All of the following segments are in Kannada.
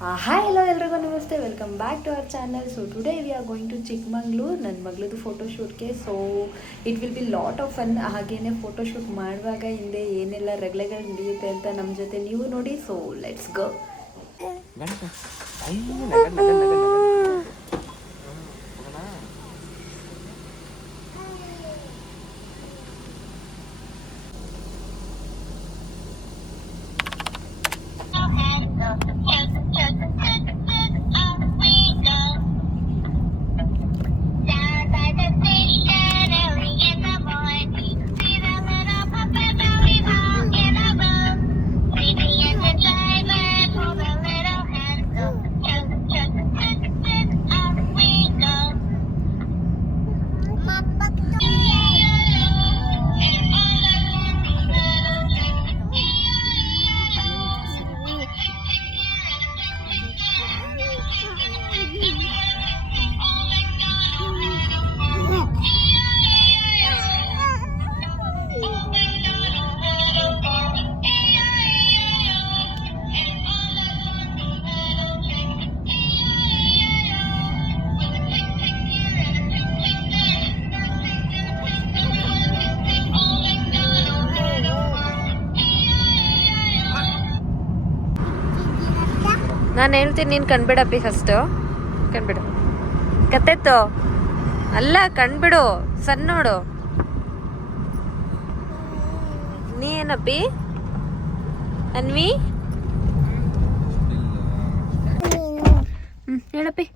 ಹಾಯ್ ಹಲೋ ಎಲ್ರಿಗೂ, ನಮಸ್ತೆ. Welcome back to our channel so today we are going to Chikmagalur ನನ್ನ ಮಗಳದು ಫೋಟೋಶೂಟ್ಗೆ so it will be lot of fun ಹಾಗೇನೆ ಫೋಟೋಶೂಟ್ ಮಾಡುವಾಗ ಹಿಂದೆ ಏನೆಲ್ಲ ರಗಳೆಗಳು ನಡೆಯುತ್ತೆ ಅಂತ ನಮ್ಮ ಜೊತೆ ನೀವು ನೋಡಿ. ಸೊ ಲೆಟ್ಸ್ ಗೋ ನಾನು ಹೇಳ್ತೀನಿ ನೀನು ಕಣ್ಬಿಡಪ್ಪಿ ಫಸ್ಟು ಕಣ್ಬಿಡು. ಕತ್ತೆತ್ತು? ಅಲ್ಲ ಕಣ್ಬಿಡು. ಸಣ್ಣ ನೋಡು. ನೀ ಏನಪ್ಪಿ? ಅನ್ವಿ? ಹ್ಞೂ ಹೇಳಪ್ಪಿ.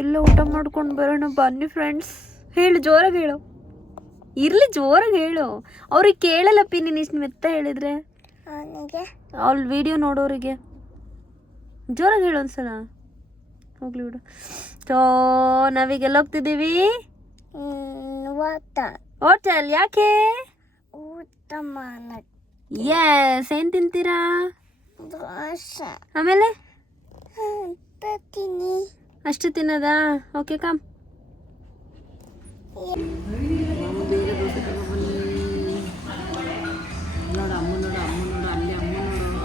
ಎಲ್ಲ ಊಟ ಮಾಡ್ಕೊಂಡು ಬರೋಣ ಬನ್ನಿ ಫ್ರೆಂಡ್ಸ್ ಹೇಳು ಜೋರಾಗಿ ಹೇಳು. ಇರ್ಲಿ ಜೋರಾಗಿ ಹೇಳು. ಅವ್ರಿಗೆ ಕೇಳಲ್ಲಪ್ಪಿ ನೀನು ಇಷ್ಟು ಮೆತ್ತ ಹೇಳಿದ್ರೆ. ಅವ್ಳ ವಿಡಿಯೋ ನೋಡೋರಿಗೆ. ಜೋರಾಗಿ ಹೇಳು ಒಂದ್ಸಲ. ಹೋಗ್ಲಿ ಬಿಡು. ಸೊ ನಾವೀಗ ಎಲ್ಲ ಹೋಗ್ತಿದ್ದೀವಿ ಹೋಟೆಲ್ ಯಾಕೆ? ಎಸ್ ಏನ್ ತಿಂತೀರಾ? ಆಮೇಲೆ? ಅಷ್ಟು ತಿನ್ನೋದಾ? ಓಕೆ ಕಮ್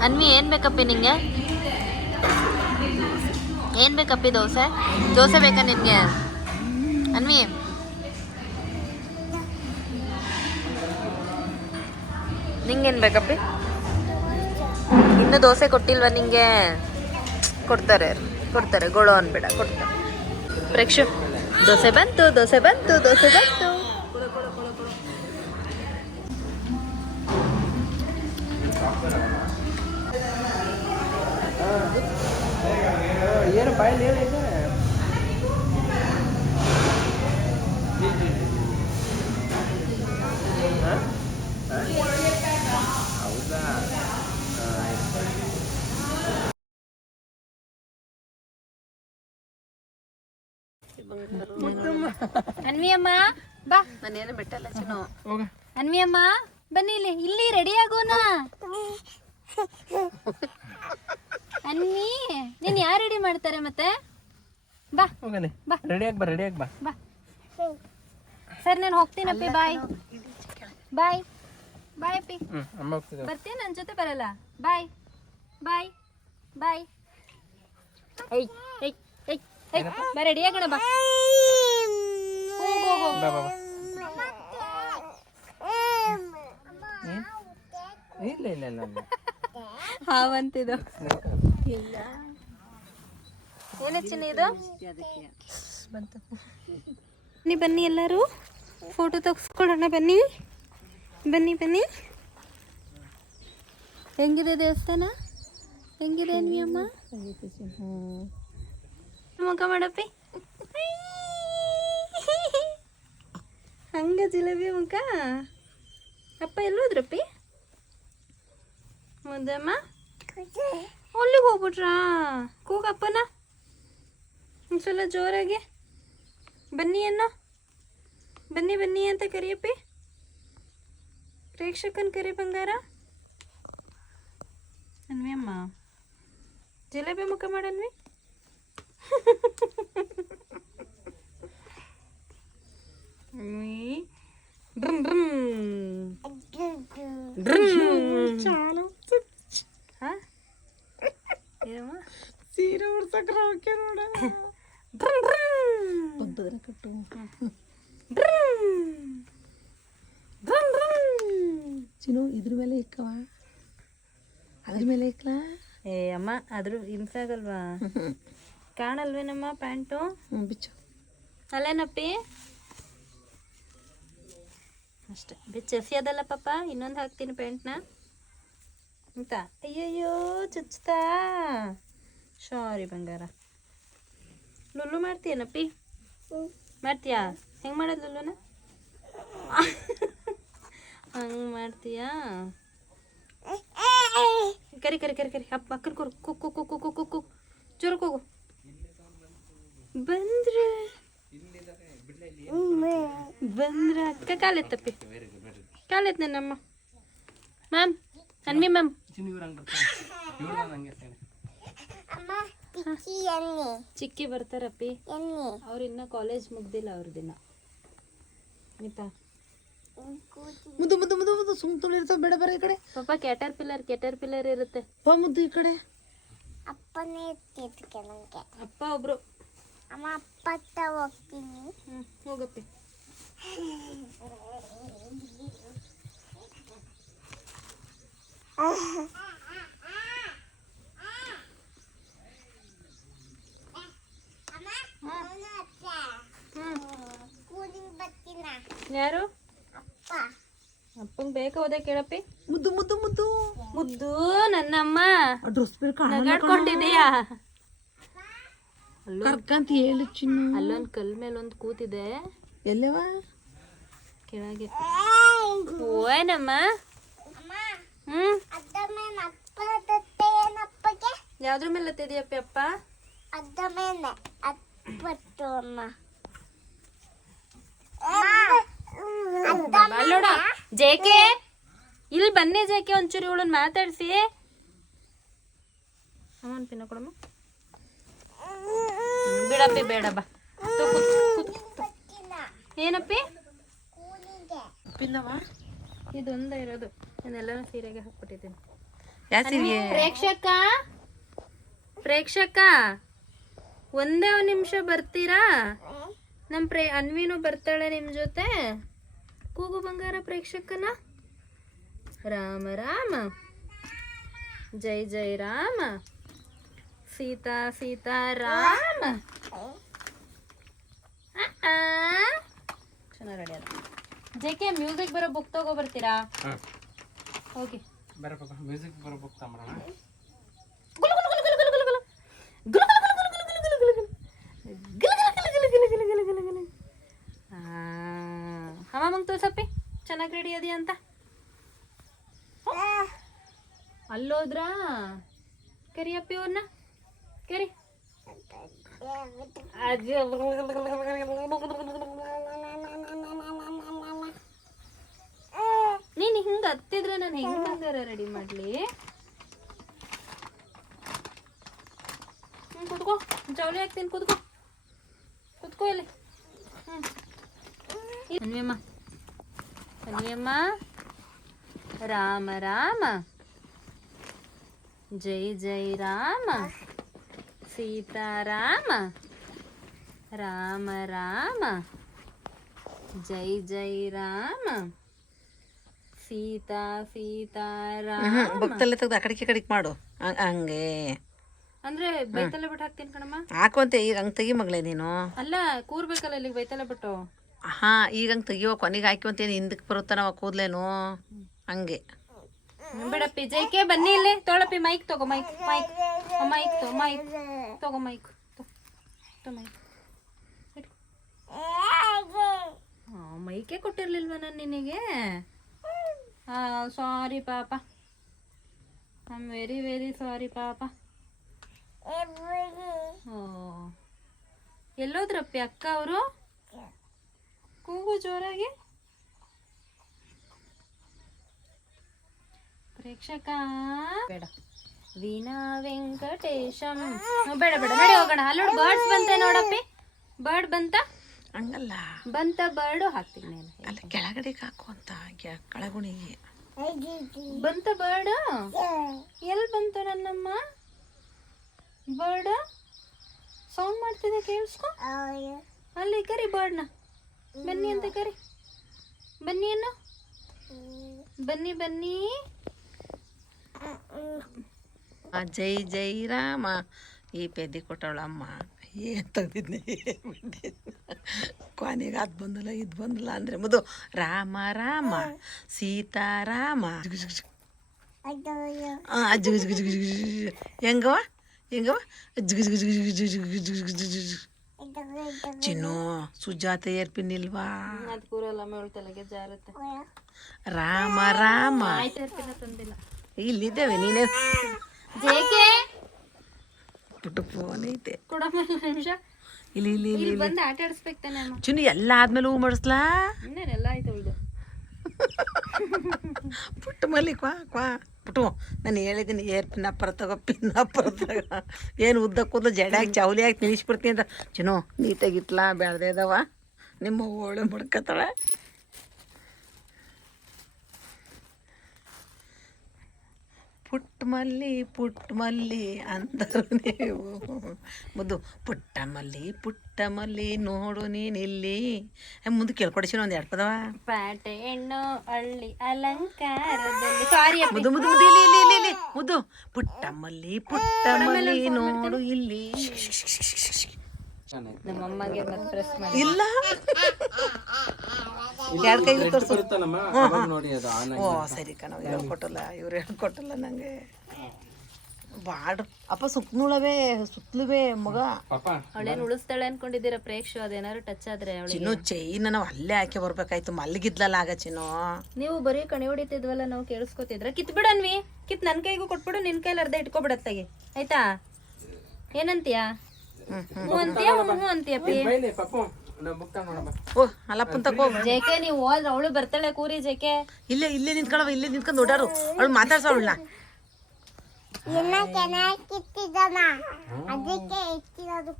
ಅನ್ವಿ, ಏನು ಬೇಕಪ್ಪಿ ನಿಂಗೆ? ಏನು ಬೇಕಪ್ಪಿ ದೋಸೆ? ದೋಸೆ ಬೇಕಾ ನಿಮಗೆ ಅನ್ವಿ. ನಿಂಗೇನು ಬೇಕಪ್ಪಿ? ಇನ್ನು ದೋಸೆ ಕೊಟ್ಟಿಲ್ವಾ ನಿಂಗೆ? ಕೊಡ್ತಾರೆ ಕೊಡ್ತಾರೆ, ಗೊಳೋ ಅನ್ಬೇಡ, ಕೊಡ್ತಾರೆ. ಪ್ರೇಕ್ಷ, ದೋಸೆ ಬಂತು ದೋಸೆ ಬಂತು ದೋಸೆ ಬಂತು. ಏನು ಬಾಯಲ್ಲಿ? ಹಾ? ಹೌದಾ ಹಾ, ಆಯ್ತು. ಅನ್ವಿ ಅಮ್ಮ ಬಾ ನಾನೇನು ಬಿಟ್ಟಲ್ಲ ಚಿನ್ನು ಅನ್ವಿಯಮ್ಮ ಬನ್ನಿ ಇಲ್ಲಿ ಇಲ್ಲಿ ರೆಡಿ ಆಗೋಣ ಯಾರು ರೆಡಿ ಮಾಡ್ತಾರೆ ಮತ್ತೆ? ಬಾ. ಹೋಗನೆ. ಬಾ. ರೆಡಿಯಾಗಿ ಬಾ ರೆಡಿಯಾಗಿ ಬಾ. ಬಾ. ಸರ್ ನಾನು ಹೋಗ್ತೀನಪ್ಪಿ ಬಾಯ್ ಬಾಯ್ ಬಾಯ್ ಅಪ್ಪಿ. ಬರ್ತೀನಿ ನನ್ನ ಜೊತೆ ಬರಲ್ಲ. ಬಾಯ್ ಬಾಯ್ ಬಾಯ್ ಏಯ್ ಏಯ್ ಏಯ್ ಏಯ್. ಬಾ ರೆಡಿ ಆಗೋಣ ಬಾ. ಹೋಗು ಹೋಗು ಬಾ? ಇಲ್ಲ ಇಲ್ಲ ಇಲ್ಲ ಇಲ್ಲ. ಹಾವಂತಿದು. ಏನ ಚಿನ್ನ ಇದು? ಬಂತು ಬನ್ನಿ ಬನ್ನಿ ಎಲ್ಲರೂ. ಫೋಟೋ ತೆಗೆಸ್ಕೊಳ್ಳೋಣ ಬನ್ನಿ. ಬನ್ನಿ ಬನ್ನಿ. ಹೆಂಗಿದೆ ದೇವಸ್ಥಾನ? ಹೆಂಗಿದೆ ಅನ್ವಿ ಅಮ್ಮ? ಮುಖ ಮಾಡಪ್ಪಿ. ಹಂಗ ಜಿಲೇಬಿ ಮುಖ? ಅಪ್ಪ ಎಲ್ಲೋದ್ರಪ್ಪಿ ಮುದ್ದಮ್ಮ? ಅಲ್ಲಿಗೆ ಹೋಗ್ಬಿಟ್ರಾ? ಕೂಗಪ್ಪನ? ಒಂದ್ಸಲ ಜೋರಾಗಿ. ಬನ್ನಿ ಅನ್ನೋ ಬನ್ನಿ ಬನ್ನಿ ಅಂತ ಕರಿಯಪ್ಪಿ. ಪ್ರೇಕ್ಷಕನ ಕರಿ ಬಂಗಾರ. ಅನ್ವಿ ಅಮ್ಮ. ಜಿಲೇಬಿ ಮುಖ ಮಾಡನ್ವಿ ಅನ್ವಿ ಬ್ರಮ್ ಬ್ರಮ್ ಬ್ರಮ್ ಹಾ ಸೀರೆ ಉಡ್ಸಕ್ರ ಓಕೆ ನೋಡ ಪದ್ದರ ಕಟ್ಟು ಚಿನ್ನು ಇದ್ರ ಮೇಲೆ ಇಕ್ಕವ? ಅದ್ರ ಮೇಲೆ ಇಕ್ಕಲಾ ಏ ಅಮ್ಮ ಅದ್ರ ಹಿಂಸಾಗಲ್ವಾ ಕಾಣಲ್ವೇನಮ್ಮ ಪ್ಯಾಂಟು? ಹ್ಞೂ ಬಿಚ್ಚು. ಅಲ್ಲೇನಪ್ಪಿ? ಅಷ್ಟೆ ಬಿಚ್ಚಿ ಅದಲ್ಲ ಪಾಪ ಇನ್ನೊಂದು ಹಾಕ್ತೀನಿ ಪ್ಯಾಂಟ್ನ. ಅಂತ ಅಯ್ಯಯ್ಯೋ ಚುಚ್ತಾ ಸಾರಿ ಬಂಗಾರ. ಲುಲ್ಲು ಮಾಡ್ತೀಯನಪ್ಪಿ? ಮಾಡ್ತೀಯಾ? ಹೆಂಗೆ ಮಾಡೋದು ಹಂಗೆ ಮಾಡ್ತೀಯಾ? ಕರಿ ಕರಿ ಕರಿ ಕರಿ. ಅಪ್ಪ ಅಕ್ಕನ ಕೊರು. ಕು ಕು ಚುರುಕು ಬಂದ್ರು ಜೋರಕ್ಕೆ ಹೋಗು. ಬಂದ್ರೆ ಬಂದ್ರ ಅಕ್ಕ ಕಾಲೆತ್ತಪ್ಪಿ ಕಾಲೆತ್ ನನ್ನಮ್ಮ. Ma'am Anvi ma'am. ಚಿಕ್ಕಿ ಬರ್ತಾರಪ್ಪಿ. ಅವ್ರು ಇನ್ನ ಕಾಲೇಜ್ ಮುಗ್ದಿಲ್ಲ ಅವ್ರದಿನ್ನ ಆಯ್ತಾ? ಮುದ್ದು ಮುದ್ದು ಮುದ್ದು ಮುದ್ದು ಸುಮ್ ತುಳಿ ಇರ್ತಾವ ಬೇಡ ಬರ ಈ ಕಡೆ. ಪಾಪ ಕ್ಯಾಟರ್ ಪಿಲ್ಲರ್ ಕ್ಯಾಟರ್ ಪಿಲ್ಲರ್ ಇರುತ್ತೆ. ಬಾ ಮುದ್ದು ಈ ಕಡೆ. ಅಪ್ಪನೇ ನನಗೆ ಅಪ್ಪ ಒಬ್ರು. ಅಮ್ಮ ಅಪ್ಪ ಹೋಗ್ತೀನಿ. ಹ್ಞೂ ಹೋಗಪ್ಪಿ. ಯಾರು? ಅಪ್ಪಂಗ್ ಬೇಕ ಹೋದೆ ಕೇಳಪ್ಪಿ. ಮುದ್ದು ಮುದ್ದು ಮುದ್ದು. ಮುದ್ದು ನನ್ನಮ್ಮ. ಡ್ರೆಸ್ ನಗಾಡ್ಕೊಂಡಿದೀಯಾ ಕರ್ಕಂತ ಹೇಳಿ ಚಿನ್ನು. ಅಲ್ಲೊಂದು ಕಲ್ ಮೇಲೆ ಒಂದು ಕೂತಿದೆ. ಎಲ್ಲವ? ಕೆಳಗೆ. ಓಯನಮ್ಮ ಅಮ್ಮ. ಹ್ಮ್? ಯಾವ್ದ್ರ ಮೇಲೆ ಹತ್ತಿದೆಯಪ್ಪಿ ಅಪ್ಪ? ಅದ್ದ ಮೇಲೆ ಅಪ್ಪ ಅಮ್ಮ. ಅಲ್ಲೋಡ ಜೇಕೆ ಇಲ್ಲಿ ಬನ್ನಿ ಜೇಕೆ ಒಂಚೂರು ಇವಳನ್ನ ಮಾತಾಡ್ಸಿ. ಅವನ್ ಪಿನ್ನ ಕೊಡಮ್ಮ. ಬಿಡಪ್ಪಿ ಬೇಡ ಬಾ. ಏನಪ್ಪಿ? ಕೂಲಿಗೆ. ಪಿನ್ನವ? ಇದೊಂದೇ ಇರೋದು. ಇದನ್ನೆಲ್ಲ ಸೀರೆಗೆ ಹಾಕ್ಬಿಟ್ಟಿದ್ದೀನಿ. ಪ್ರೇಕ್ಷಕ? ಪ್ರೇಕ್ಷಕ ಒಂದೇ ಒಂದು ನಿಮಿಷ ಬರ್ತೀರಾ? ನಮ್ಮ ಪ್ರೇ ಅನ್ವಿನೂ ಬರ್ತಾಳೆ ನಿಮ್ಮ ಜೊತೆ. ಕೂಗು ಬಂಗಾರ ಪ್ರೇಕ್ಷಕನ? ರಾಮ ರಾಮ. ಜೈ ಜೈ ರಾಮ. ಸೀತಾ ಸೀತಾ ರಾಮ. ಚೆನ್ನಾಗಿ ರೆಡಿ ಅದ ಜೆ ಕೆ ಮ್ಯೂಸಿಕ್ ಬರೋ ಬುಕ್ ತಗೋ ಬರ್ತೀರಾ? ಓಕೆ ಹೋಗಿ. ಬೇರೆ ಪಾಪ ಮ್ಯೂಸಿಕ್ ಬರೋ ಬುಕ್ ತಗೊಂಬರೋಣ ತೋರ್ಸಪ್ಪಿ ಚೆನ್ನಾಗಿ ರೆಡಿ ಅದಿ ಅಂತ? ಅಲ್ಲೋದ್ರಾ? ಕರಿಯಪ್ಪಿ ಅವ್ರನ್ನ ಕರಿ. ನೀನು ಹಿಂಗ ಹತ್ತಿದ್ರೆ ನಾನು ಹೆಂಗ್ ಬಂಗಾರ ರೆಡಿ ಮಾಡ್ಲಿ? ಹ್ಮ್, ಕುತ್ಕೋ. ಜವಳಿ ಹಾಕ್ತೀನಿ, ಕುತ್ಕೋ. ಕುತ್ಕೋ ಇಲ್ಲಿ. ಹ್ಮ್. ಅನ್ವಿಯಮ್ಮ. ಅನ್ವಿಯಮ್ಮ ರಾಮ ರಾಮ ಜೈ ಜೈ ರಾಮ ಸೀತಾರಾಮ ರಾಮ ರಾಮ ಜೈ ಜೈ ರಾಮ ಸೀತಾ ಸೀತಾರಾಮ ಭಕ್ತಲ್ಲೇ ತೆಗೆದು ಆ ಕಡೆಗೆ ಈ ಕಡೆಗೆ ಮಾಡು. ಹಂಗ್- ಹಂಗೆ. ಅಂದ್ರೆ ಬೈತಲೆ ಬಿಟ್ಟು ಹಾಕ್ತೀನಿ ಕಣಮ್ಮ. ಹಾಕುವಂತೆ ಈಗ ಹಂಗೆ ತೆಗಿ ಮಗಳೇ ನೀನು. ಅಲ್ಲ ಕೂರ್ಬೇಕಲ್ಲ ಇಲ್ಲಿಗೆ ಬೈತಲೆ ಬಿಟ್ಟು. ಹಾ ಈಗ ಹಂಗೆ ತೆಗಿವ ಕೊನೆಗೆ ಹಾಕುವಂತೇನು ಹಿಂದಕ್ಕೆ ಬರುತ್ತಾನ ಕೂದ್ಲೇನು. ಹಂಗೆ. ಬಿಡಪ್ಪಿ ಜೈಕೆ ಬನ್ನಿ ಇಲ್ಲಿ. ತೊಳಪಿ ಮೈಕ್ ತಗೋ ಮೈಕ್ ಮೈಕ್. ಮೈಕ್ ತಗೋ ಮೈಕ್. ತಗೋ ಮೈಕ್. ತಗೋ ಮೈಕ್. ಹಾಂ ಮೈಕೆ ಕೊಟ್ಟಿರ್ಲಿಲ್ವ ನಾನು ನಿನಗೆ? ಹಾಂ ಸಾರಿ ಪಾಪ. I am very very sorry ಪಾಪ ಓ. ಎಲ್ಲೋದ್ರಪ್ಪಿ ಅಕ್ಕ ಅವರು? ಕೂಗು ಜೋರಾಗಿ. ಪ್ರೇಕ್ಷಕ. ಬೇಡ. ವೀಣಾ ವೆಂಕಟೇಶಂ. ಬೇಡ ಬೇಡ ಬೇಡ ಹೋಗೋಣ. ಅಲ್ಲೋಡು ಬರ್ಡ್ಸ್ ಬಂತೆ ನೋಡಪ್ಪಿ. ಬರ್ಡ್ ಬಂತ? ಹಂಗಲ್ಲ. ಬಂತ ಬರ್ಡ್ ಹಾಕ್ತೀನಿ ನಾನು. ಅಲ್ಲ ಕೆಳಗಡೆ ಹಾಕು ಅಂತ ಕೆಳಗುಣಿಗೆ ಬಂತ ಬರ್ಡ್ ಎಲ್ಲಿ ಬಂತು ನನ್ನಮ್ಮ? ಬರ್ಡ್ ಸೌಂಡ್ ಮಾಡ್ತಿದೆ ಕೇಳಿಸ್ಕೊ? ಅಲ್ಲಿ ಕರಿ ಬರ್ಡ್ನ ಬನ್ನಿ ಅಂತ ಕರಿ ಬನ್ನಿ ಏನು ಬನ್ನಿ ಬನ್ನಿ ಜೈ ಜೈ ರಾಮ ಈ ಪೆದ್ದಿ ಕೊಟ್ಟವಳಮ್ಮ ಏನು ತೆಗ್ದಿದ್ನಿ ಕೊನೆಗೆ ಅದು ಬಂದಲ್ಲ ಇದು ಬಂದಲ್ಲ ಅಂದರೆ ಮುದು ರಾಮ ರಾಮ ಸೀತಾರಾಮ ಜಿಗ್. ಹೆಂಗವ ಹೆಂಗವ ಜಿಗ್ ಚಿನ್ನು ಸುಜಾತ ಏರ್ಪಿನಿಲ್ವಾ ಅದು ಕೂರಲ್ಲ ಮೇಳು ತಲೆಗೆ ಜಾರುತ್ತೆ. ರಾಮ ರಾಮ. ಆಯ್ತು ತಂದಿಲ್ಲ. ಇಲ್ಲಿದ್ದೇವೆ ನೀನೇ. ಜೇಕೆ? ಪುಟ್ಟು ಫೋನ್ ಐತೆ ಕೊಡಮ್ಮ ನಿಮಿಷ. ಇಲ್ಲಿ ಇಲ್ಲಿ ಇಲ್ಲಿ ಇಲ್ಲಿ ಬಂದು ಆಟ ಆಡಿಸ್ಬೇಕು ತಾನೆ ಅಮ್ಮ. ಎಲ್ಲ ಆದ್ಮೇಲೆ ಹೂ ಮಾಡಿಸ್ಲಾ? ಇನ್ನೇನೆಲ್ಲ ಆಯ್ತು ಇದು ಪುಟ್ಟು ಮಲ್ಲಿ ಕ್ವಾ ಕ್ವಾ. ಬಿಟ್ಟು ನಾನು ಹೇಳಿದ್ದೀನಿ ಏರ್ ಪಿನ್ನಪ್ಪರ ತಗ ಪಿನ್ನಪ್ಪರ ತಗ. ಏನು ಉದ್ದ ಉದ್ದಕ್ಕೂದು ಜಡ್ಯಾಗಿ ಚೌಲಿಯಾಗಿ ತಿನ್ನಿಸ್ಬಿಡ್ತೀನಿ ಅಂತ. ಚಿನೋ ನೀಟಾಗಿತ್ಲಾ ಬೆಳ್ದೇದವ. ನಿಮ್ಮ ಓಳೆ ಮುಡ್ಕತ್ತಳೆ. ಪುಟ್ಟ ಮಲ್ಲಿ ಪುಟ್ಟ ಮಲ್ಲಿ ಅಂದರು ನೀವು. ಮುದ್ದು ಪುಟ್ಟ ಮಲ್ಲಿ ಪುಟ್ಟ ಮಲ್ಲಿ ನೋಡು ನೀನಿಲ್ಲಿ. ಮುಂದೆ ಕೇಳ್ಕೊಡಿಸಿನ ಒಂದು ಎರಡು ಪದವ? ಪಾಟೆ ಹೆಣ್ಣು ಹಳ್ಳಿ ಅಲಂಕಾರದಲ್ಲಿ. ಸಾರಿ ಮುದ್ದು ಮುದ್ದು ಮುದ್ದು ಇಲ್ಲಿ ಇಲ್ಲಿ ಇಲ್ಲಿ ಇಲ್ಲಿ. ಮುದ್ದು ಪುಟ್ಟ ಮಲ್ಲಿ ಪುಟ್ಟ ಮಲ್ಲಿ ನೋಡು ಇಲ್ಲಿ. ನಮ್ಮಮ್ಮಗೆ ಇಲ್ಲ? ಇಲ್ಲ ಎರಡು ಕೈ ತೋರಿಸು ಅವಾಗ ನೋಡಿ ಅದು ಆನ್ ಓ ಸರಿ ಕಣ ಹೇಳ್ಕೊಟ್ಟಲ್ಲ ಇವ್ರು ಹೇಳ್ಕೊಟ್ಟಲ್ಲ ನಂಗೆ. ಬಾಡ್ ಅಪ್ಪ ಸುತ್ತನುಳವೇ ಸುತ್ತಲುವೆ ಮಗ. ಅವಳೇನು ಉಳಿಸ್ತಾಳೆ ಅನ್ಕೊಂಡಿದ್ದೀರಾ ಪ್ರೇಕ್ಷು? ಅದೇನಾದ್ರು ಟಚ್ ಆದ್ರೆ ಚಿನ್ನು ಚೈನ ನಾವು ಅಲ್ಲೇ ಹಾಕಿ ಬರ್ಬೇಕಾಯ್ತು. ಮಲ್ಲಿಗಿದ್ಲಲ್ಲ ಆಗ ಚಿನ್ನು. ನೀವು ಬರೀ ಕಣಿ ಹೊಡಿತಿದ್ವಲ್ಲ ನಾವು ಕೇಳಿಸ್ಕೊತಿದ್ರ. ಕಿತ್ ಬಿಡನ್ವಿ ಕಿತ್ ನನ್ ಕೈಗೂ ಕೊಟ್ಬಿಡು ನಿನ್ ಕೈಲಿ ಅರ್ಧ ಇಟ್ಕೊಬಿಡತ್ತಾಗೆ ಆಯ್ತಾ? ಏನಂತೀಯ? ಹ್ಞೂ ಅಂತೀಯ? ಹ್ಮ್ ಹ್ಞೂ ಅಂತೀಯ ಪಿ ಓ ಅಲ್ಲಪ್ಪನ್ ತಗೋ ಜೇಕೆ ನೀವು ಹೋದ್ರೆ ಅವಳು ಬರ್ತಾಳೆ ಕೂರಿ ಜೇಕೆ ಇಲ್ಲೇ ಇಲ್ಲೇ ನಿಂತ್ಕೊಳವ ಇಲ್ಲೇ ನಿಂತ್ಕೊಂಡು ನೋಡಾರು ಅವಳು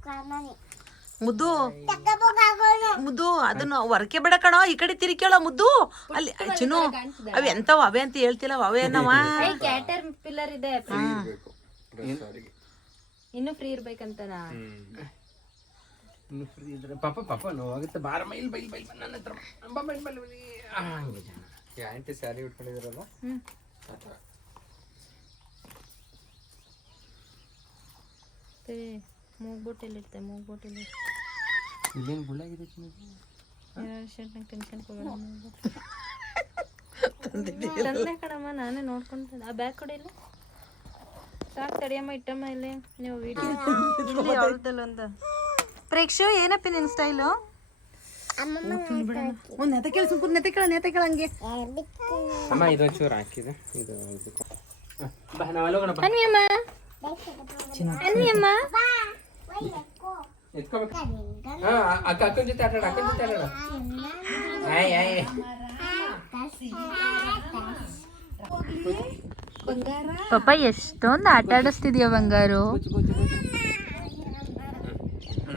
ಕಾರಣನೇ. ಮುದ್ದು. ಮುದ್ದು ಅದನ್ನ ಹೊರಕೆ ಬೇಡ ಕಣೋ ಈ ಕಡೆ ತಿರ್ಕೇಳ ಮುದ್ದು. ಅಲ್ಲಿ ಚಿನ್ನು ಅವ್ ಎಂತವ? ಅವೇ ಅಂತ ಹೇಳ್ತಿಲ್ಲ ಅವೇ ಏನವ ಕ್ಯಾಟರ್ ಪಿಲ್ಲರ್ ಇದೆ. ಇನ್ನು ಫ್ರೀ ಇರ್ಬೇಕಂತನಾ? ಫ್ರೀ ಇದ್ರೆ ಪಾಪ ಪಾಪ ನೋವಾಗುತ್ತೆ ಬಾರ ಮೈಲ್ ಬೈಲ್ ಬೈಲ್ ನನ್ನ ಹತ್ರ ಬಾ ಬೈಲ್ ಬೈಲ್ ಬೈಲ್. ಆ, ಹಂಗೆ ಜನ. ಆಂಟಿ ಸ್ಯಾರಿ ಉಟ್ಕೊಂಡಿದ್ರಲ್ಲ? ಹ್ಮ್. ಮೂಗ್ಬಿಟ್ಟು ಎಲ್ಲಿರ್ತೆ ಮೂಗ್ಬಿಟ್ಟು ಇಲ್ಲಿ ಇಲ್ಲೇನು ಗುಳ್ಳಾಗಿದೆ ಶರ್ಟ್ನಾಗ ಟೆನ್ಷನ್ ಕೊಡೋಣ ತಂದೆ ಕಣಮ್ಮ ನಾನೇ ನೋಡ್ಕೊಂತೀನಿ ಆ ಬ್ಯಾಗ್ ಕೊಡಿಲ್ಲ ಸಾಕು ತಡಿಯಮ್ಮ ಇಟ್ಟಮ್ಮ ಇಲ್ಲಿ. ನೀವು ವೀಡಿಯೋ ಇಲ್ಲಿ ಅವ್ರದ್ದಲ್ಲ ಒಂದು ಪ್ರೇಕ್ಷು ಏನಪ್ಪ ನಿನ್ನ ಸ್ಟೈಲು ಒಂದ್ ನೆತೆ ಕೇಳ ಸುಮ್ಕೂರ್ ನೆತೆ ಕೇಳ ನೆತೆ ಕೇಳ ಹಂಗೆ. ಅಮ್ಮ ಇದೊಂಚೂರು ಹಾಕಿದೆ. ಇದು ಬಾ ಬಾ ಅನ್ವಿ ಅಮ್ಮ ಅನ್ವಿ ಅಮ್ಮ ಎತ್ಕೋಬೇಕು ಹಾ ಅಕ್ಕ ಅಕ್ಕನ ಜೊತೆ ಆಟಾಡ ಅಕ್ಕನ ಜೊತೆ ಆಟಾಡ ಆಯ್ ಆಯ್. ಪಾಪ ಎಷ್ಟೊಂದು ಆಟ ಆಡಿಸ್ತಿದ್ಯಾ ಬಂಗಾರು.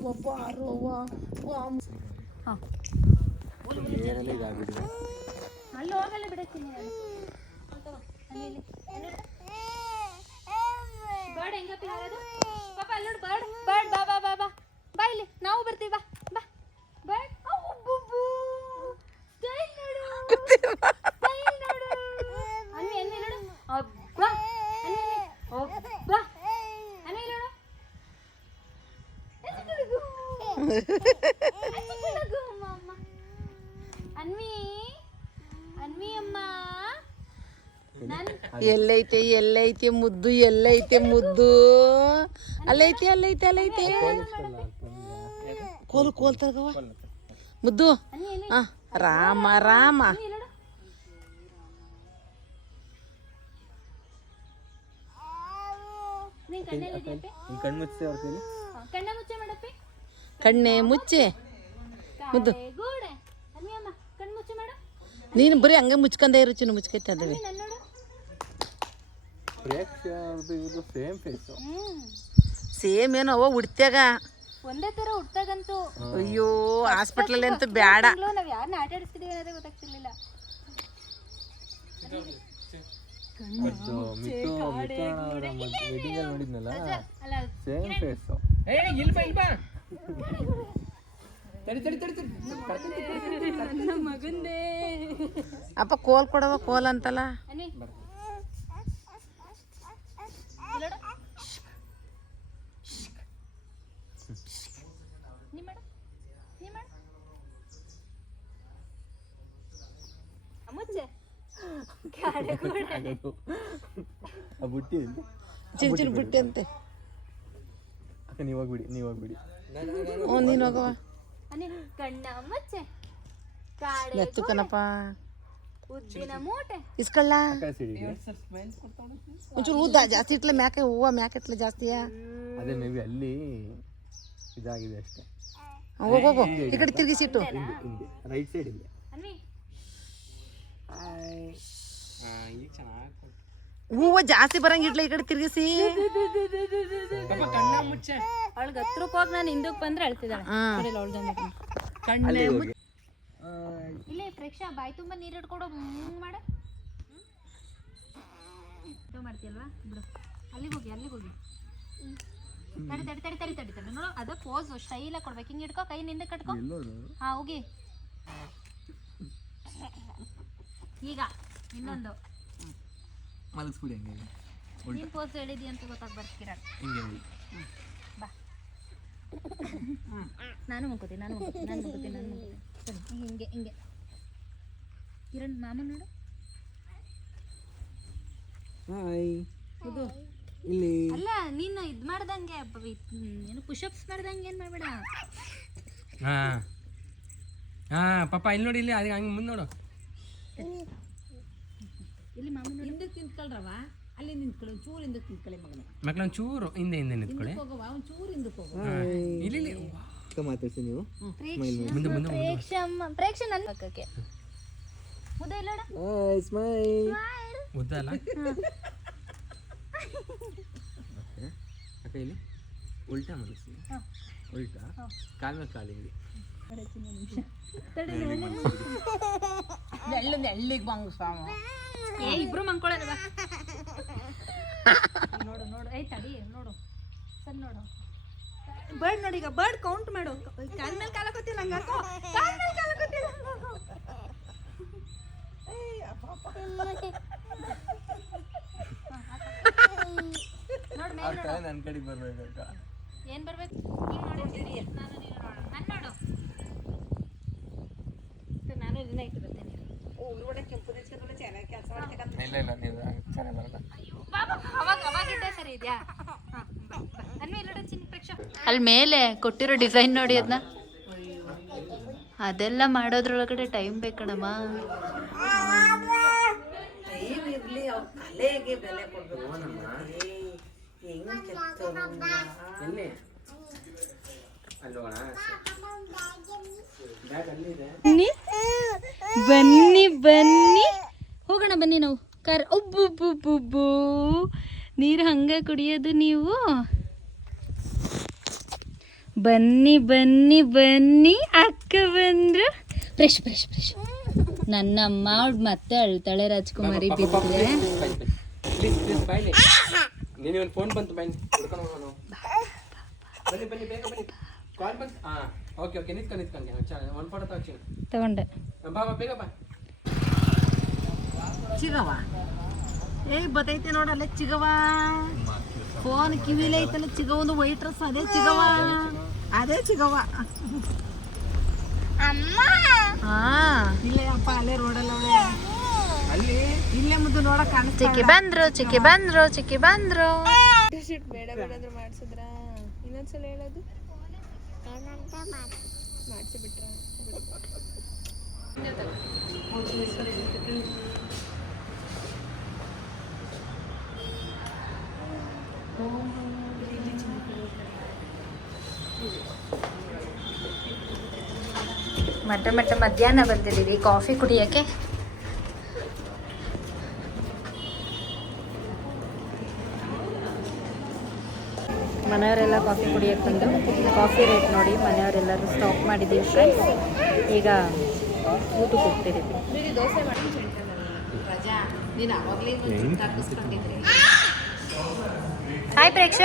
ಸಾಕು ಕೂತ್ಕೊ ಕೂತ್ಕೊ ಹಾ, ಅಲ್ಲಿ ಹೋಗಲ್ಲ ಬಿಡತ್ತೀನಿ ಹೆಂಗಪ್ಪ ಬರ್ಡ್ ಬಾ ಬಾ ಬಾ ಬಾ. ಬಾ ಇಲ್ಲಿ ನಾವು ಬರ್ತೀವಿ ಬಾ. ಎಲ್ಲೈತೆ ಎಲ್ಲೈತೆ ಮುದ್ದು ಎಲ್ಲೈತೆ ಮುದ್ದು. ಅಲ್ಲೈತೆ ಅಲ್ಲೈತೆ ಅಲ್ಲೈತೆ. ಕೋಲು ಕೋಲ್ ಮುದ್ದು. ಹಾಂ ರಾಮ ರಾಮ. ಕಣ್ಣೆ ಮುಚ್ಚೆ ಮುದ್ದು. ನೀನು ಬರೀ ಹಂಗೆ ಮುಚ್ಕೊಂಡೇ ಇರು ಚಿನ್ನು ಮುಚ್ಕೈತೆ ಅದೇ ಇವ್ರದ್ದು ಸೇಮ್ ಫೇಸ್ ಸೇಮ್ ಏನೋ ಅವ ಉಡ್ತ್ಯಾಗ. ಒಂದೇ ತರ ಹುಟ್ಟಾಗಂತೂ ಅಯ್ಯೋ ಹಾಸ್ಪಿಟ್ಲಲ್ಲಿ ಅಂತೂ ಬೇಡ ನಾವ್ ಯಾರನ್ನ ಆಟ ಆಡಿಸ್ತಿದೀವಿ ಅನ್ನೋದೇ ಗೊತ್ತಾಗ್ತಿರ್ಲಿಲ್ಲ. ಅದು ವೆಡ್ಡಿಂಗ್ ನೋಡಿದ್ನಲ್ಲ? ಅಲ್ಲ ಸೇಮ್ ಫೇಸ್ ಏ ಇಲ್ಲಿ ಬಾ ಇಲ್ಲಿ ಬಾ ತಡಿ ತಡಿ. ತಡಿ ತಡಿ ನನ್ನ ಮಗಂದೇ. ಅಪ್ಪ ಕೋಲ್ ಕೊಡವ ಕೋಲ್ ಅಂತಲ್ಲ ಅನ್ನಿ ಇಲ್ಲೋಡು. ನೀ ಮಾಡು ನೀ ಮಾಡು ಮುಚ್ಚೆ ಅದು ಆ ಬುಟ್ಟಿ ಚಿನ್ ಬಿಟ್ಟೆ ಅಂತೆ. ಅಕ್ಕ ನೀವು ಹೋಗ್ಬಿಡಿ ನೀವು ಹೋಗ್ಬಿಡಿ. ಹ್ಞೂ ನೀನು ಹೋಗವ ಎತ್ತು ಕಣಪ್ಪ. ಇಸ್ಕೊಳ್ಳ? ಒಂಚೂರು ಊದ ಜಾಸ್ತಿ ಇಟ್ಲೆ ಮ್ಯಾಕೆ ಹೂವ ಮ್ಯಾಕೆ ಇಟ್ಲೆ ಜಾಸ್ತಿಯಾ ಅದೇ ಮೇ ಬಿ ಅಲ್ಲಿ ಇದಾಗಿದೆ ಅಷ್ಟೇ. ಹೋಗೋ ಹೋಗು ಈ ಕಡೆ ತಿರುಗಿಸಿಟ್ಟು ರೈಟ್ ಸೈಡ್ ಇದೆ ಈಗ ಚೆನ್ನಾಗಿ ಹೂವ ಜಾಸ್ತಿ ಬರಂಗಿಡ್ಲ ಈ ಕಡೆ ತಿರುಗಿಸಿ. ಕಣ್ಣ ಮುಚ್ಚೆ. ಅವಳಿಗೆ ಹತ್ರಕ್ಕೆ ಹೋಗಿ ನಾನು ಹಿಂದಕ್ಕೆ ಬಂದ್ರೆ ಅಳ್ತಿದ್ದಾಳೆ. ಅಲ್ಲಿ ಹೋಗಿ. ಇಲ್ಲೇ ಪ್ರೇಕ್ಷಾ ಬಾಯಿ ತುಂಬಾ ನೀರು ಹಿಡ್ಕೊಡು ಹಂಗ್ ಮಾಡ. ಇದು ಮಾಡ್ತೀಯಲ್ವಾ? ಬಿಡು. ಅಲ್ಲಿಗೆ ಹೋಗಿ ಅಲ್ಲಿಗೆ ಹೋಗಿ. ತಡಿ ತಡಿ ತಡಿ ತಡಿ ತಡಿ ತಡಿ. ನೋಡು ಅದ ಪೋಸ್ ಸ್ಟೈಲಾಗಿ ಕೊಡ್ಬೇಕು. ಹಿಂಗೆ ಹಿಡ್ಕೊ ಕೈ ನಿಂದ ಕಟ್ಕೊ. ಹಾ ಹೋಗಿ. ಈಗ. ಇನ್ನೊಂದು. ಮಲಗಿಸ್ಬಿಡಿ ಹಂಗೆ. ನೀನ್ ಪೋಸ್ ಹೇಳಿದಿ ಅಂತ ಗೊತ್ತಾಗ್ ಕಿರಣ್ ಹಿಂಗೆ ಹೇಳಿ. ಬಾ. ನಾನು ಮುಗ್ಕೋತೀನಿ ನಾನು ಮುಗ್ಕೋತೀನಿ ನಾನು ಮುಗ್ಕೋತೀನಿ ನಾನು ಮುಗ್ಕೋತೀನಿ ಹಿಂಗೆ ಹಿಂಗೆ. ಕಿರಣ್ ಮಾಮ ನೋಡು. ಹಾಯ್ ಇಲ್ಲಿ. ಅಲ್ಲ ನೀನು ಇದು ಮಾಡ್ದಂಗೆ ಇದ್- ಏನು ಪುಷಪ್ಸ್ ಮಾಡ್ದಂಗೆ ಏನು ಮಾಡಬೇಡ? ಹಾ. ಹಾ ಪಾಪ ಇಲ್ಲಿ ನೋಡಿ ಇಲ್ಲಿ ಅದಕ್ಕೆ ಹಂಗೆ ಮುಂದೆ ನೋಡು. ಇಲ್ಲಿ ಮಾಮೂಲಿ ನೋಡಿ. ಹಿಂದಕ್ಕೆ ನಿಂತ್ಕೊಳ್ರವ ಅಲ್ಲಿ ನಿಂತ್ಕೊಳ್ಳಿ ಚೂರು ಹಿಂದಕ್ಕೆ ನಿಂತ್ಕೊಳ್ಳಿ ಮಗನ. ಮಕ್ಳು ಒಂದು ಚೂರು ಹಿಂದೆ ಹಿಂದೆ ನಿಂತ್ಕೊಳ್ಳಿ. ಹೋಗವ ಒಂದು ಚೂರು ಹಿಂದಕ್ಕೆ ಹೋಗೋ. ಇಲ್ಲಿ ಇಲ್ಲಿ ಮಾತಾಡ್ಸಿ ನೀವು. ಪ್ರೇಕ್ಷ ಪ್ರೇಕ್ಷಮ್ಮ ಪ್ರೇಕ್ಷ ನನ್ನ ಪಕ್ಕಕ್ಕೆ. ಮುದ್ದೆ ಇಲ್ಲೋಡ ಸ್ಮೈಲ್ ಉದ್ದ ಅಲ್ಲ? ಅಕ್ಕ ಇಲ್ಲಿ? ಉಲ್ಟಾ ಮನಸ್ಸು ಉಲ್ಟಾ? ಕಾಲ್ ಮೇಲೆ ಕಾಲು ಹಿಂಗೆ ಎಳ್ಳಿಂದ ಎಳ್ಳಿಗೆ ಏ ಇಬ್ರು ಮಂಕೊಳ್ಳೋಣ ಬಾ ನೋಡು ನೋಡು ಐ ತಡಿ ನೋಡು ಸರ್ ನೋಡು ಬರ್ಡ್ ನೋಡಿ ಈಗ ಬರ್ಡ್ ಕೌಂಟ್ ಮಾಡು ಕಾಲ್ ಮೇಲೆ ಕಾಲ ಹಂಗ ಮೇಲೆ ಕಾಲ ಕೊತ್ತಿಲ್ಲ ನನ್ನ ಕಡೆಗೆ ಏನ್ ಬರ್ಬೇಕು? ನೀನ್ ನೋಡಿದ್ದೀರಿ ನಾನು, ನೀನು ನೋಡು ನಾನು ನೋಡು ಸರಿ, ನಾನು ಇದನ್ನ ಇಟ್ಟು ಬರ್ತೇನೆ ಇಲ್ಲ ಇಲ್ಲ ನೀವು ಚೆನ್ನಾಗಿ ಬರಲ್ಲ. ಅವಾಗ ಅವಾಗಿದ್ದ ಸರಿ ಇದೆಯಾ? ಅಲ್ಲಿ ಮೇಲೆ ಕೊಟ್ಟಿರೋ ಡಿಸೈನ್ ನೋಡಿ ಅದನ್ನ ಅದೆಲ್ಲ ಮಾಡೋದ್ರೊಳಗಡೆ ಟೈಮ್ ಬೇಕಣಮ್ಮ ಟೈಮ್ ಬನ್ನಿ ಬನ್ನಿ. ಹೋಗೋಣ ಬನ್ನಿ ನಾವು. ಕರ್ ಒಬ್ಬೊಬ್ಬೊಬ್ಬೊಬ್ಬು ನೀರು ಹಂಗೆ ಕುಡಿಯೋದು ನೀವು. ಬನ್ನಿ ಬನ್ನಿ ಬನ್ನಿ. ಅಕ್ಕ ಬಂದ್ರು. Fresh fresh fresh. ನನ್ನ ಅಮ್ಮ ಅವಳು ಮತ್ತೆ ಅಳ್ತಾಳೆ ರಾಜ್ಕುಮಾರಿ ಬಿದ್ದರೆ ಫೋನ್ ಬಂತು ಬನ್ನಿ ಬನ್ನಿ ಬೇಗ ಬನ್ನಿ. ಕಾಲ್ ಬಂತು. ಹಾಂ ಓಕೆ ಓಕೆ ನಿಂತ್ಕೊಂಡು ನಿಂತ್ಕೊಂಡು ಒಂದು ಫೋಟೋ ತಗೊಳ್ತೀನಿ ತಗೊಂಡೆ. ಬಾ ಬಾ ಬೇಗ ಬಾ. ಚಿಗವ ಏಯ್ ಬತೈತೆ ನೋಡಲ್ಲ ಚಿಗವ ಫೋನ್ ಕಿವಿಲೆ ಐತಲ್ಲ ಚಿಗವನು ವೈಟ್ ಡ್ರೆಸ್ ಅದೇ ಚಿಗವ ಅದೇ ಚಿಗವ ಹಾ ಇಲ್ಲೇ ಅಪ್ಪ ಅಲ್ಲೇ ರೋಡಲ್ಲ ಅಲ್ಲಿ ಇಲ್ಲೇ ಮುದ್ದು ನೋಡಕ್ ಚಿಕ್ಕಿ ಬಂದ್ರು ಚಿಕ್ಕಿ ಬಂದ್ರು ಚಿಕ್ಕಿ ಬಂದ್ರು. ಮಟ್ಟ ಮಟ್ಟ ಮಧ್ಯಾಹ್ನ ಬಂದಿದ್ದೀವಿ ಕಾಫಿ ಕುಡಿಯೋಕ್ಕೆ. ಮನೆಯವರೆಲ್ಲ ಕಾಫಿ ಕುಡಿಯೋಕ್ಕೆ ಬಂದು ಕಾಫಿ ರೇಟ್ ನೋಡಿ ಮನೆಯವರೆಲ್ಲರೂ ಸ್ಟಾಪ್ ಮಾಡಿದ್ದೀವಿ ಫ್ರೆಂಡ್ಸ್ ಈಗ ಊಟಕ್ಕೆ ಹೋಗ್ತಿದ್ದೀವಿ. ಹಾಯ್ ಪ್ರೇಕ್ಷ.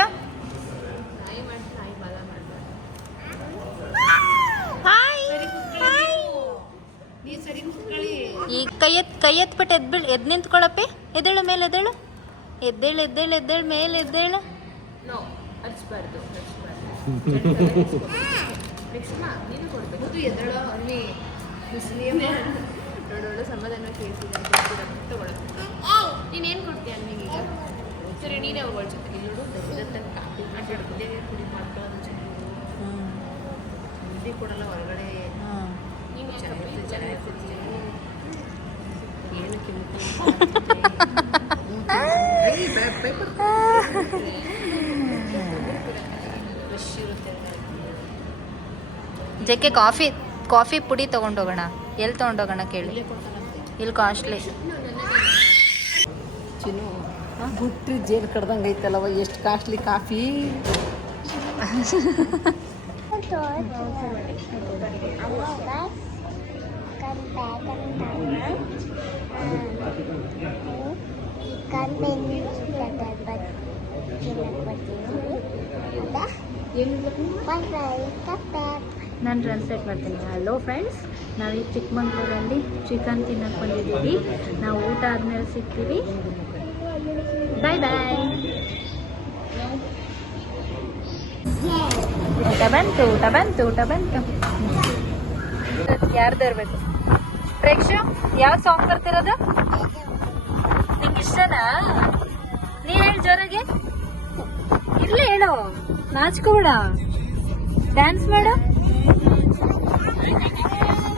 ಈ ಕೈ ಎತ್ ಕೈ ಎತ್ಬಿಟ್ಟು ಎದ್ಬಿಳ್ ಎದ್ ನಿಂತ್ಕೊಳಪ್ಪಿ. ಎದ್ದೇಳು ಮೇಲೆ ಎದ್ದೇಳು. ಎದ್ದೇಳು ಎದ್ದೇಳು ಎದ್ದೇಳು ಮೇಲೆ ಎದ್ದೇಳು. ನೀನೇನು ಕೊಡ್ತೀಯ ಅನ್ನಿಗೆ ಈಗ? ಸರಿ ನೀನೇ ಅವ್ಗಳ ಜೊತೆಗೆ. ನೋಡು ಅಡ್ಡಾಡ್ಕೊಂಡೆ ಕುಡಿ ಮಾಡ್ಕೊಳ್ಳೋದು ಕೊಡಲ್ಲ ಹೊರಗಡೆ ನೀನು ಏನು ಜಕ್ಕೆ ಕಾಫಿ. ಕಾಫಿ ಪುಡಿ ತೊಗೊಂಡೋಗೋಣ. ಎಲ್ಲಿ ತೊಗೊಂಡೋಗೋಣ ಕೇಳಿ. ಇಲ್ಲಿ ಕಾಸ್ಟ್ಲಿ. ಚಿನ್ನು ಜೇನು ಜೇಲ್ ಕಡ್ದಂಗೆ ಐತಲ್ಲವ ಎಷ್ಟು ಕಾಸ್ಟ್ಲಿ ಕಾಫಿ? ನಾನು ಟ್ರಾನ್ಸ್ಲೇಟ್ ಮಾಡ್ತೀನಿ. ಹಲೋ ಫ್ರೆಂಡ್ಸ್ ನಾವು ಈ ಚಿಕ್ಕಮಂಗ್ಳೂರಲ್ಲಿ ಚಿಕನ್ ತಿನ್ನಕ್ಕೆ ಬಂದಿದ್ದೀವಿ. ನಾವು ಊಟ ಆದಮೇಲೆ ಸಿಗ್ತೀವಿ. ಬಾಯ್ ಬಾಯ್ ಊಟ ಬಂತು ಊಟ ಬಂತು ಊಟ ಬಂತು. ಯಾರ್ದು ಇರಬೇಕು? ಪ್ರೇಕ್ಷ ಯಾವ ಸಾಂಗ್ ಬರ್ತಿರೋದು? ನಿಂಗೆ ಇಷ್ಟನಾ? ನೀ ಹೇಳಿ ಜೋರಾಗೆ. ಇಲ್ಲ ಹೇಳು. ನಾಚ್ಕೋಬೇಡ. ಡ್ಯಾನ್ಸ್ ಮಾಡು. Yeah.